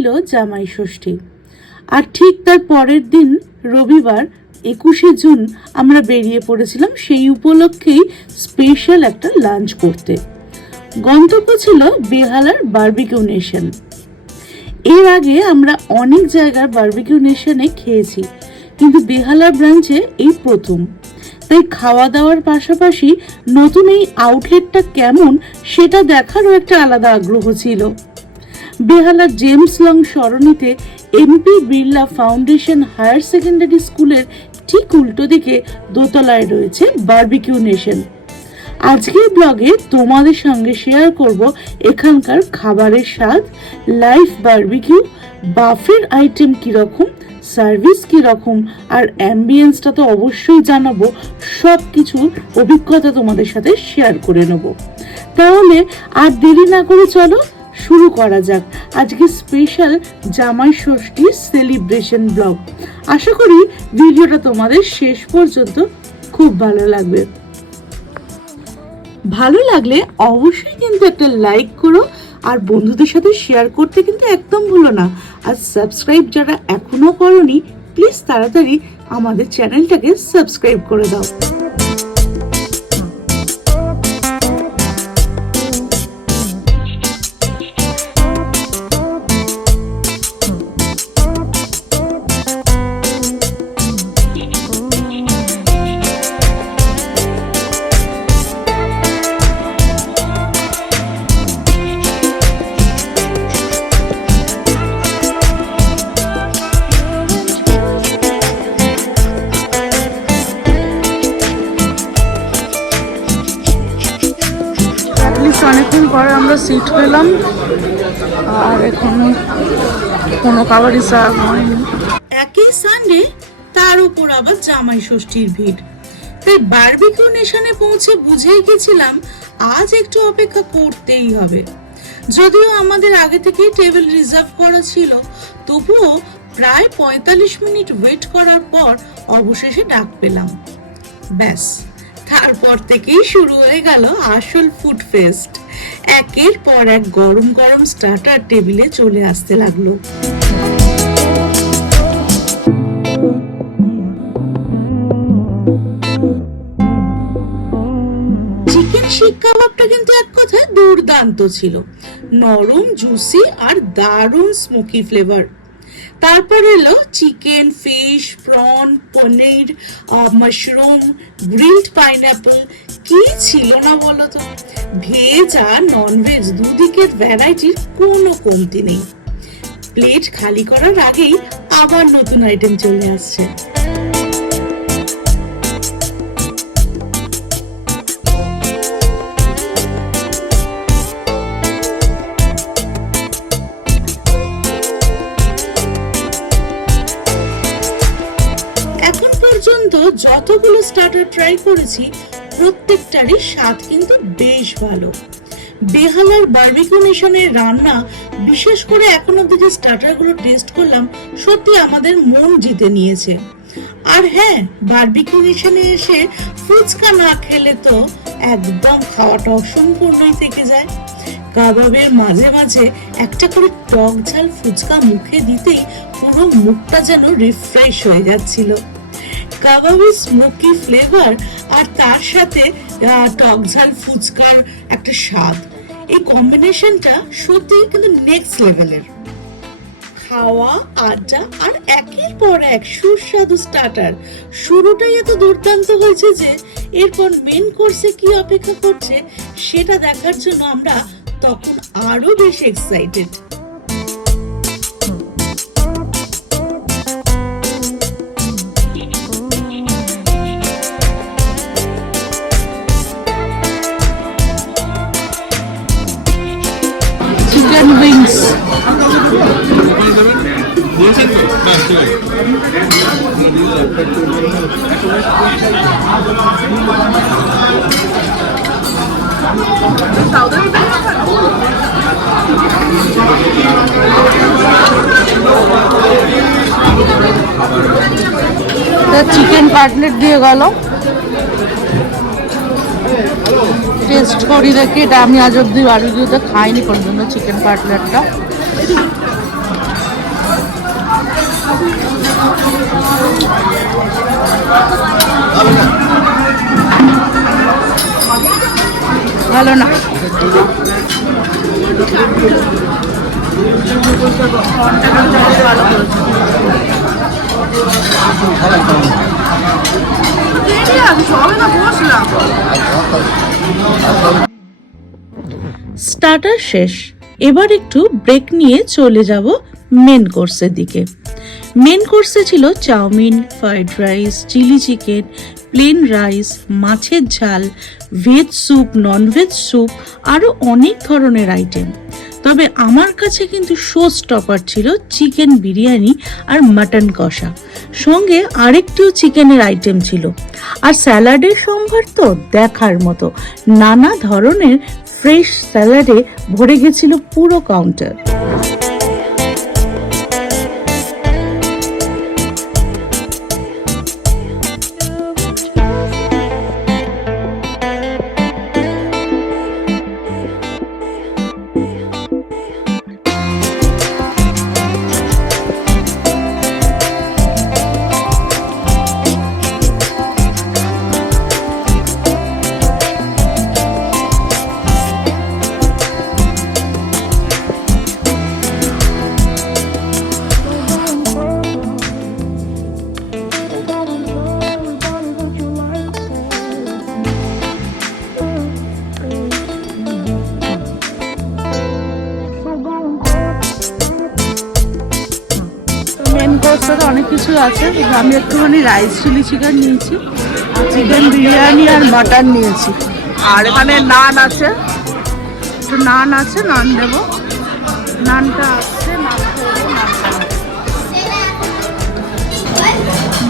ছিল জামাই ষষ্ঠী, আর ঠিক তার পরের দিন রবিবার 21শে জুন আমরা বেরিয়ে পড়েছিলাম সেই উপলক্ষেই স্পেশাল একটা লাঞ্চ করতে। গন্তব্য ছিল বেহালার বারবিকিউ নেশন। এর আগে আমরা অনেক জায়গার বারবিকিউ নেশনে খেয়েছি, কিন্তু বেহালার ব্রাঞ্চে এই প্রথম। তাই খাওয়া দাওয়ার পাশাপাশি নতুন এই আউটলেটটা কেমন সেটা দেখারও একটা আলাদা আগ্রহ ছিল। বেহালার জেমস লং সরণিতে MP Birla foundation higher secondary স্কুলের ঠিক উল্টো দিকে দোতলায় রয়েছে বারবিকিউ নেশন। আজকের ব্লগে তোমাদের সঙ্গে শেয়ার করব এখানকার খাবারের স্বাদ, লাইভ বারবিকিউ, বাফের আইটেম কিরকম, সার্ভিস কিরকম, আর অ্যাম্বিয়েন্সটা তো অবশ্যই জানাবো। সব কিছু অভিজ্ঞতা তোমাদের সাথে শেয়ার করে নেব। তাহলে আর দেরি না করে চলো শুরু করা যাক আজকে স্পেশাল জামাই ষষ্ঠী সেলিব্রেশন ব্লগ। আশা করি ভিডিওটা তোমাদের শেষ পর্যন্ত খুব ভালো লাগবে। ভালো লাগলে অবশ্যই কিন্তু একটা লাইক করো, আর বন্ধুদের সাথে শেয়ার করতে কিন্তু একদম ভুলো না। আর সাবস্ক্রাইব যারা এখনো করোনি, প্লিজ তাড়াতাড়ি আমাদের চ্যানেলটাকে সাবস্ক্রাইব করে দাও। অনেকক্ষণ পরে আমরা সিট পেলাম, আর এখন কোনো খাবারই সার্ভ হয়নি। একই সানডে, তার উপর আবার জামাই ষষ্ঠীর ভিড়। তাই বারবিকিউ নেশনে পৌঁছে বুঝেই গেছিলাম আজ একটু অপেক্ষা করতেই হবে। যদিও আমাদের আগে থেকেই টেবিল রিজার্ভ করা ছিল, তবুও প্রায় 45 মিনিট ওয়েট করার পর অবশেষে ডাক পেলাম। ব্যাস, তারপর থেকেই শুরু হয়ে গেল আসল ফুড ফেস্ট। একের পর এক গরম গরম স্টার্টার টেবিলে চলে আসতে লাগলো। চিকেন শিক কাবাবটা কিন্তু এক কথায় দুর্দান্ত ছিল, নরম, জুসি আর দারুণ স্মোকি ফ্লেভার। তারপর এলো চিকেন, ফিশ, প্রন, পনির, মাশরুম, গ্রিলড পাইনঅ্যাপল। কি ছিল না বলো তো? ভেজ আর ননভেজ দুদিকের ভ্যারাইটির কোনো কমতি নেই। প্লেট খালি করার আগেই আবার নতুন আইটেম চলে আসছে। যতগুলো স্টার্টার ট্রাই করেছি প্রত্যেকটারই স্বাদ কিন্তু বেশ ভালো। বেহালার বারবিকিউ নেশনের রান্না, বিশেষ করে এখন অবধি যে স্টার্টার গুলো টেস্ট করলাম, সত্যি আমাদের মন জিতে নিয়েছে। আর হ্যাঁ, বারবিকিউ নেশনে এসে ফুচকা না খেলে তো একদম খাওয়াটা অসম্পূর্ণই থেকে যায়। কাবাবের মাঝে মাঝে একটা করে টক ঝাল ফুচকা মুখে দিতেই পুরো মুখটা যেন রিফ্রেশ হয়ে যাচ্ছিল। কাবাবের স্মোকি ফ্লেভার আর তার সাথে টক ঝাল ফুচকার একটা স্বাদ, এই কম্বিনেশনটা সত্যি কিন্তু নেক্সট লেভেলের। খাওয়া, আড্ডা আর একের পর এক সুস্বাদু স্টার্টার, শুরুটাই এত দুর্দান্ত হয়েছে যে এরপর মেন কোর্সে কি অপেক্ষা করছে সেটা দেখার জন্য আমরা তখন আরো বেশি excited. Chicken wings, chicken cutlet দিয়ে গেল। টেস্ট করি দেখি, এটা আমি আজ অব্দি বারবিকিউতে খাইনি কোনোদিনও চিকেন কাটলেটটা। ভালো না। স্টার্টার শেষ, এবার একটু ব্রেক নিয়ে চলে যাব মেন কোর্সের দিকে। মেন কোর্সে ছিল chow mein, fried rice, chilli chicken, plain rice, মাছের ঝাল, ভেজ স্যুপ, ননভেজ স্যুপ, আরও অনেক ধরনের আইটেম। তবে আমার কাছে কিন্তু শো স্টপার ছিল চিকেন বিরিয়ানি আর মাটন কষা, সঙ্গে আরেকটিও চিকেনের আইটেম ছিল। আর স্যালাডের সম্ভার তো দেখার মতো, নানা ধরনের ফ্রেশ স্যালাডে ভরে গেছিল পুরো কাউন্টার। অনেক কিছু আছে, আমি একটুখানি রাইস চিলি চিকেন নিয়েছি, চিকেন বিরিয়ানি আর মাটন নিয়েছি। আর এখানে নান আছে, একটু নান আছে, নান দেবো। নানটা আসছে,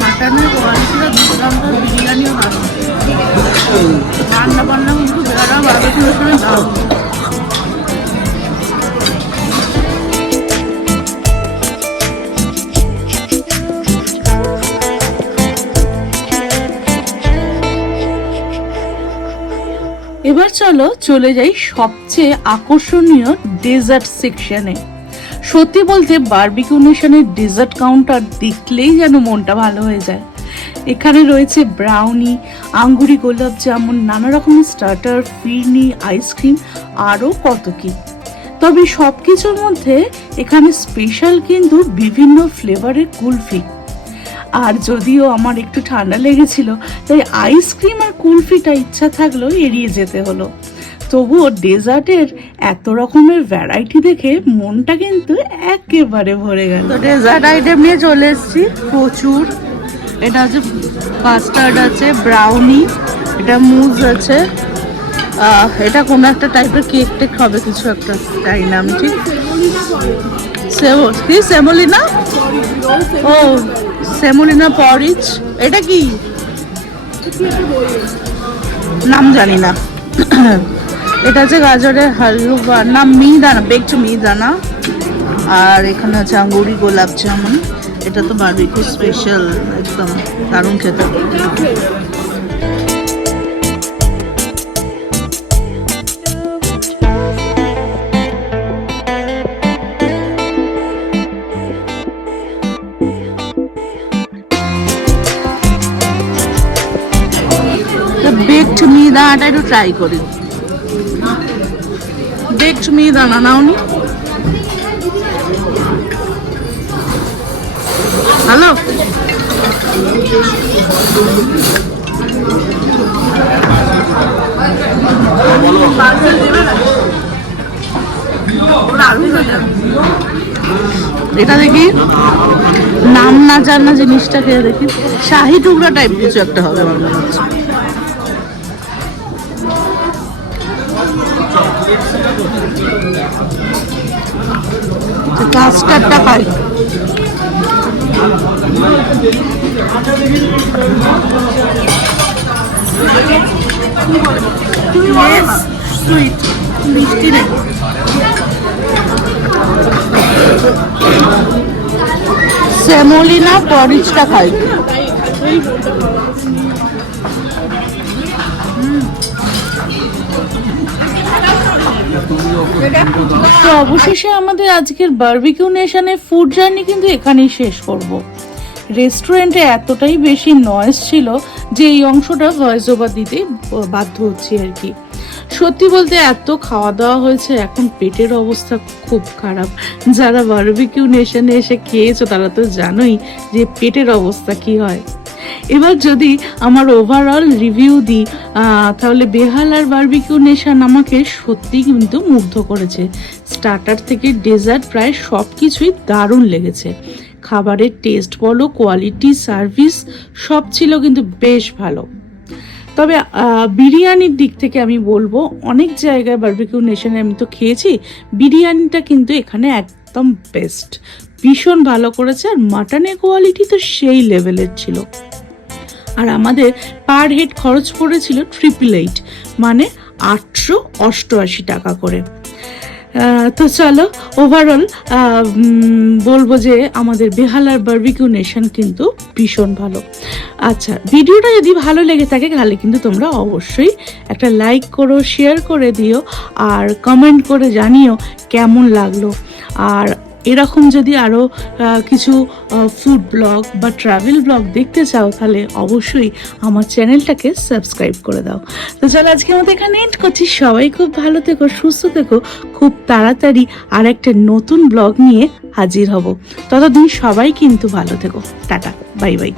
মাটনের কোয়ালিটিটা দুর্দান্ত, বিরিয়ানিও ভালো, রান্না বান্না কিন্তু বেড়া বারবেকিউ করে দাও। এবার চলো চলে যাই সবচেয়ে আকর্ষণীয় ডেজার্ট সেকশনে। সত্যি বলতে বারবিকিউ নেশনের ডেজার্ট কাউন্টার দেখলেই যেন মনটা ভালো হয়ে যায়। এখানে রয়েছে ব্রাউনি, আঙ্গুরি গোলাপ জামুন, নানা রকমের স্টার্টার, ফিরনি, আইসক্রিম, আরও কত কি। তবে সব কিছুর মধ্যে এখানে স্পেশাল কিন্তু বিভিন্ন ফ্লেভারের কুলফি। আর যদিও আমার একটু ঠান্ডা লেগেছিল, তাই আইসক্রিম আর কুলফিটা ইচ্ছা থাকলেও এড়িয়ে যেতে হলো। তবুও ডেজার্টের এত রকমের ভ্যারাইটি দেখে মনটা কিন্তু একেবারে ভরে গেল। তো ডেজার্ট আইটেম নিয়ে চলে এসেছি প্রচুর। এটা হচ্ছে কাস্টার্ড আছে, ব্রাউনি, এটা মুজ আছে, এটা কোনো একটা টাইপের কেক টেক হবে কিছু একটা, তাই না আমি ঠিক। সেমোলিনা, ও সেমোলিনা পরিচ, এটা কি নাম জানি না। এটা হচ্ছে গাজরের হালুয়া, না মিহিদানা, বেকড মিহিদানা। আর এখানে আছে আঙ্গুরি গোলাপ জামুন, এটা তো বারবিকিউ স্পেশাল, একদম দারুণ খেতে। বেকড মিহিদানাটা একটু ট্রাই করি। বেকড মিহিদানা নাওনি? হ্যালো, এটা দেখি, নাম না জানা জিনিসটা খেয়ে দেখি। শাহি টুকরা টাইপ কিছু একটা হবে আমার মনে হচ্ছে। কাস্টার্ডটা খাই। সুইট, মিষ্টি নেই। সেমোলিনা পরিচটা খাই। তো অবশেষে আমাদের আজকের বারবিকিউ নেশনের ফুড জার্নি কিন্তু এখানেই শেষ করব। রেস্টুরেন্টে এতটাই বেশি নয়েজ ছিল যে এই অংশটা ভয়েস ওভার দিতে বাধ্য হচ্ছি আর কি। সত্যি বলতে এত খাওয়া দাওয়া হয়েছে, এখন পেটের অবস্থা খুব খারাপ। যারা বারবিকিউ নেশনে এসে খেয়েছো তারা তো জানোই যে পেটের অবস্থা কি হয়। এবার যদি আমার ওভারঅল রিভিউ দিই, তাহলে বেহালার বারবিকিউ নেশন আমাকে সত্যি কিন্তু মুগ্ধ করেছে। স্টার্টার থেকে ডেজার্ট প্রায় সব কিছুই দারুণ লেগেছে। খাবারের টেস্ট বলো, কোয়ালিটি, সার্ভিস সব ছিল কিন্তু বেশ ভালো। তবে বিরিয়ানির দিক থেকে আমি বলবো, অনেক জায়গায় বারবিকিউ নেশনে আমি তো খেয়েছি, বিরিয়ানিটা কিন্তু এখানে একদম বেস্ট, ভীষণ ভালো করেছে। আর মাটনের কোয়ালিটি তো সেই লেভেলের ছিল। আর আমাদের পার হেড খরচ পড়েছিল 888, মানে 888 টাকা করে। তো চলো, ওভারঅল বলবো যে আমাদের বেহালার বারবিকিউ নেশন কিন্তু ভীষণ ভালো। আচ্ছা, ভিডিওটা যদি ভালো লেগে থাকে তাহলে কিন্তু তোমরা অবশ্যই একটা লাইক করো, শেয়ার করে দিও, আর কমেন্ট করে জানিও কেমন লাগলো। আর এরকম যদি আরও কিছু ফুড ব্লগ বা ট্রাভেল ব্লগ দেখতে চাও তাহলে অবশ্যই আমার চ্যানেলটাকে সাবস্ক্রাইব করে দাও। তো চলো, আজকে মতো এখানে এন্ড করছি। সবাই খুব ভালো থেকো, সুস্থ থেকো। খুব তাড়াতাড়ি আর একটা নতুন ব্লগ নিয়ে হাজির হব। ততদিন সবাই কিন্তু ভালো থেকো। Tata, bye bye.